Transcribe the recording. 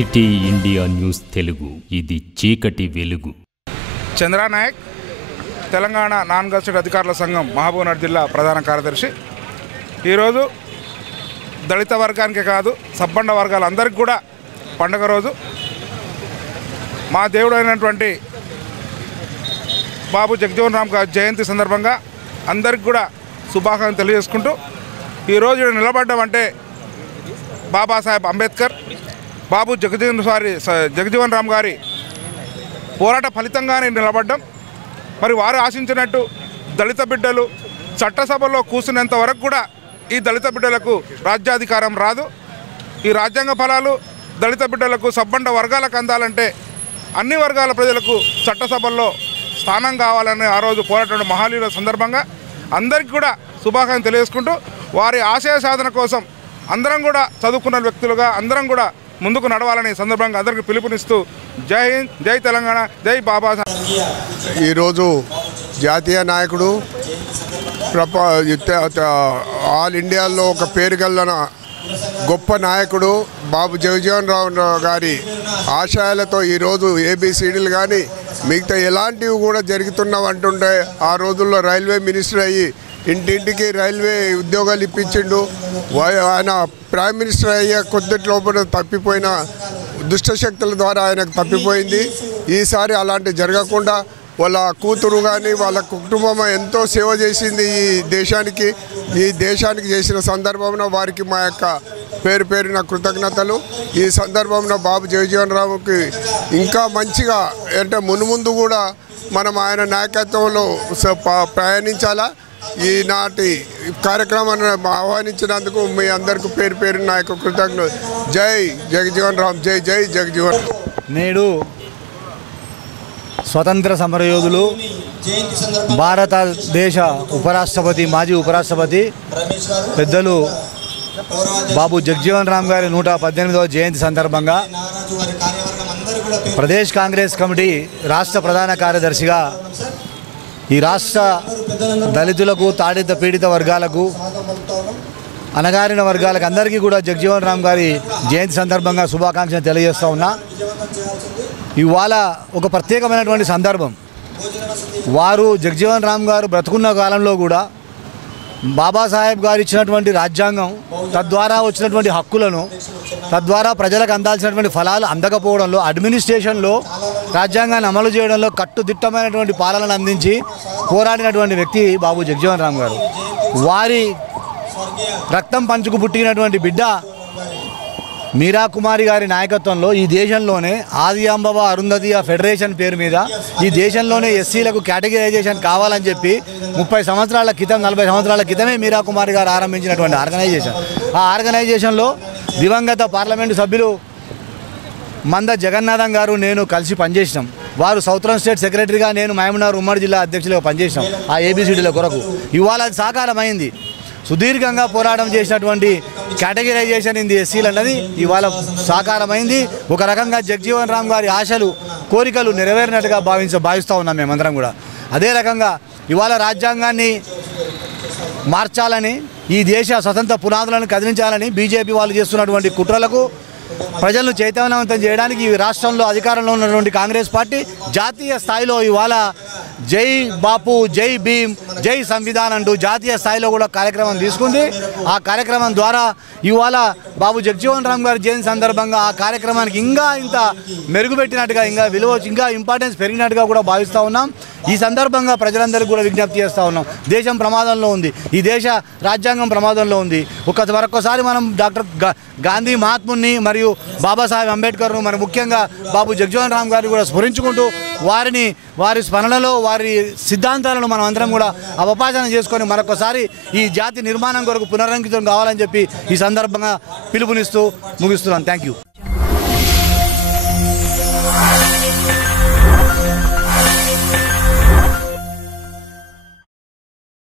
City India news Telugu, ఇది చీకటి వెలుగు. చంద్ర నాయక్, తెలంగాణ నాన్ గెజిటెడ్ అధికారుల సంఘం మహబూబ్నగర్ జిల్లా ప్రధాన కార్యదర్శి. ఈరోజు దళిత వర్గానికే కాదు, సబ్బండ వర్గాలందరికీ కూడా పండుగ రోజు. మా దేవుడు అయినటువంటి బాబు జగజీవన్ రామ్ గారి జయంతి సందర్భంగా అందరికి కూడా శుభాకాంక్షలు తెలియజేసుకుంటూ, ఈరోజు నిలబడ్డామంటే బాబాసాహెబ్ అంబేద్కర్, బాబు జగజీవన్ రామ్ గారి పోరాట ఫలితంగానే నిలబడ్డాం. మరి వారు ఆశించినట్టు దళిత బిడ్డలు చట్టసభలో కూర్చునేంత వరకు కూడా ఈ దళిత బిడ్డలకు రాజ్యాధికారం రాదు. ఈ రాజ్యాంగ ఫలాలు దళిత బిడ్డలకు, సబ్బండ వర్గాలకు అందాలంటే అన్ని వర్గాల ప్రజలకు చట్టసభల్లో స్థానం కావాలని ఆ రోజు పోరాటం మహాలీల సందర్భంగా అందరికీ కూడా శుభాకాంక్షలు తెలియజేసుకుంటూ, వారి ఆశయ సాధన కోసం అందరం కూడా చదువుకున్న వ్యక్తులుగా అందరం కూడా ముందుకు నడవాలని సందర్భంగా అందరికీ పిలుపునిస్తూ జై హింద్, జై తెలంగాణ, జై బాబాసాహెబ్. ఈరోజు జాతీయ నాయకుడు, ఆల్ ఇండియాలో ఒక పేరుగల్ల గొప్ప నాయకుడు బాబు జగజీవన్ రామ్ గారి ఆశయాలతో ఈరోజు ఏబిసిడీలు కానీ మిగతా ఎలాంటివి కూడా జరుగుతున్నావంటుంటే, ఆ రోజుల్లో రైల్వే మినిస్టర్ అయ్యి ఇంటింటికి రైల్వే ఉద్యోగాలు ఇప్పించిండు. ఆయన ప్రైమ్ మినిస్టర్ అయ్యే కొద్ది లోపల తప్పిపోయిన దుష్టశక్తుల ద్వారా ఆయనకు తప్పిపోయింది. ఈసారి అలాంటి జరగకుండా వాళ్ళ కూతురు కానీ వాళ్ళ కుటుంబం ఎంతో సేవ చేసింది ఈ దేశానికి చేసిన సందర్భంలో వారికి మా యొక్క పేరున కృతజ్ఞతలు. ఈ సందర్భంలో బాబు జగజీవన్ రామ్కి ఇంకా మంచిగా అంటే మున్ముందు కూడా మనం ఆయన నాయకత్వంలో ప్రయాణించాలా. ఈనాటి కార్యక్రమాన్ని ఆహ్వానించినందుకు మీ అందరికీ పేరు నా యొక్క కృతజ్ఞతలు. జై జగజీవన్ రామ్, జై జై జగజీవన్. నేడు స్వతంత్ర సమరయోధులు, భారతదేశ ఉపరాష్ట్రపతి, మాజీ ఉపరాష్ట్రపతి పెద్దలు బాబు జగజీవన్ రామ్ గారి 118వ జయంతి సందర్భంగా ప్రదేశ్ కాంగ్రెస్ కమిటీ రాష్ట్ర ప్రధాన కార్యదర్శిగా ఈ రాష్ట్ర దళితులకు, తాడిత పీడిత వర్గాలకు, అణగారిన వర్గాలకు అందరికీ కూడా జగజీవన్ రామ్ గారి జయంతి సందర్భంగా శుభాకాంక్షలు తెలియజేస్తూ ఉన్నా. ఇవాళ ఒక ప్రత్యేకమైనటువంటి సందర్భం. వారు జగజీవన్ రామ్ గారు బ్రతుకున్న కాలంలో కూడా బాబాసాహెబ్ గారు ఇచ్చినటువంటి రాజ్యాంగం, తద్వారా వచ్చినటువంటి హక్కులను, తద్వారా ప్రజలకు అందాల్సినటువంటి ఫలాలు అందకపోవడంలో, అడ్మినిస్ట్రేషన్లో రాజ్యాంగాన్ని అమలు చేయడంలో కట్టుదిట్టమైనటువంటి పాలనను అందించి పోరాడినటువంటి వ్యక్తి బాబు జగజీవన్ రామ్ గారు. వారి రక్తం పంచుకు పుట్టినటువంటి బిడ్డ మీరా కుమారి గారి నాయకత్వంలో ఈ దేశంలోనే ఆది అంబవ అరుంధతి ఫెడరేషన్ పేరు మీద ఈ దేశంలోనే ఎస్సీలకు కేటగిరైజేషన్ కావాలని చెప్పి 30 సంవత్సరాల క్రితం, 40 సంవత్సరాల క్రితమే మీరా కుమారి గారు ఆరంభించినటువంటి ఆర్గనైజేషన్. ఆ ఆర్గనైజేషన్లో దివంగత పార్లమెంటు సభ్యులు మంద జగన్నాథం గారు, నేను కలిసి పనిచేసినాం. వారు సౌతర్న్ స్టేట్ సెక్రటరీగా, నేను మహబూబ్నగర్ ఉమ్మడి జిల్లా అధ్యక్షులుగా పనిచేసినాం ఆ ఏబిసిడీల కొరకు. ఇవాళ అది సాకారమైంది. సుదీర్ఘంగా పోరాటం చేసినటువంటి కేటగిరైజేషన్ ఇన్ ది ఎస్సీలు అన్నది ఇవాళ సాకారమైంది. ఒక రకంగా జగజీవన్ రామ్ గారి ఆశలు, కోరికలు నెరవేరినట్టుగా భావిస్తూ ఉన్నాం మేమందరం కూడా. అదే రకంగా ఇవాళ రాజ్యాంగాన్ని మార్చాలని, ఈ దేశ స్వతంత్ర పునాదులను కదిలించాలని బీజేపీ వాళ్ళు చేస్తున్నటువంటి కుట్రలకు ప్రజలను చైతన్యవంతం చేయడానికి ఈ రాష్ట్రంలో అధికారంలో ఉన్నటువంటి కాంగ్రెస్ పార్టీ జాతీయ స్థాయిలో ఇవాళ జై బాపు, జై భీమ్, జై సంవిధాన్ అంటూ జాతీయ స్థాయిలో కూడా కార్యక్రమం తీసుకుంది. ఆ కార్యక్రమం ద్వారా ఇవాళ బాబు జగజీవన్ రామ్ గారి జయంతి సందర్భంగా ఆ కార్యక్రమానికి ఇంకా ఇంత మెరుగుపెట్టినట్టుగా, ఇంకా విలువ, ఇంకా ఇంపార్టెన్స్ పెరిగినట్టుగా కూడా భావిస్తూ ఉన్నాం. ఈ సందర్భంగా ప్రజలందరికీ కూడా విజ్ఞప్తి చేస్తూ ఉన్నాం. దేశం ప్రమాదంలో ఉంది, ఈ దేశ రాజ్యాంగం ప్రమాదంలో ఉంది. మరొకసారి మనం డాక్టర్ గాంధీ మహాత్ముని మరియు బాబాసాహెబ్ అంబేద్కర్ను, మరి ముఖ్యంగా బాబు జగజీవన్ రామ్ గారిని కూడా స్మరించుకుంటూ వారి స్మరణలో వారి సిద్ధాంతాలను మనం అందరం కూడా అవపాసన చేసుకొని మరొకసారి ఈ జాతి నిర్మాణం కొరకు పునరంకితం కావాలని చెప్పి ఈ సందర్భంగా పిలుపునిస్తూ ముగిస్తున్నాను. Thank you.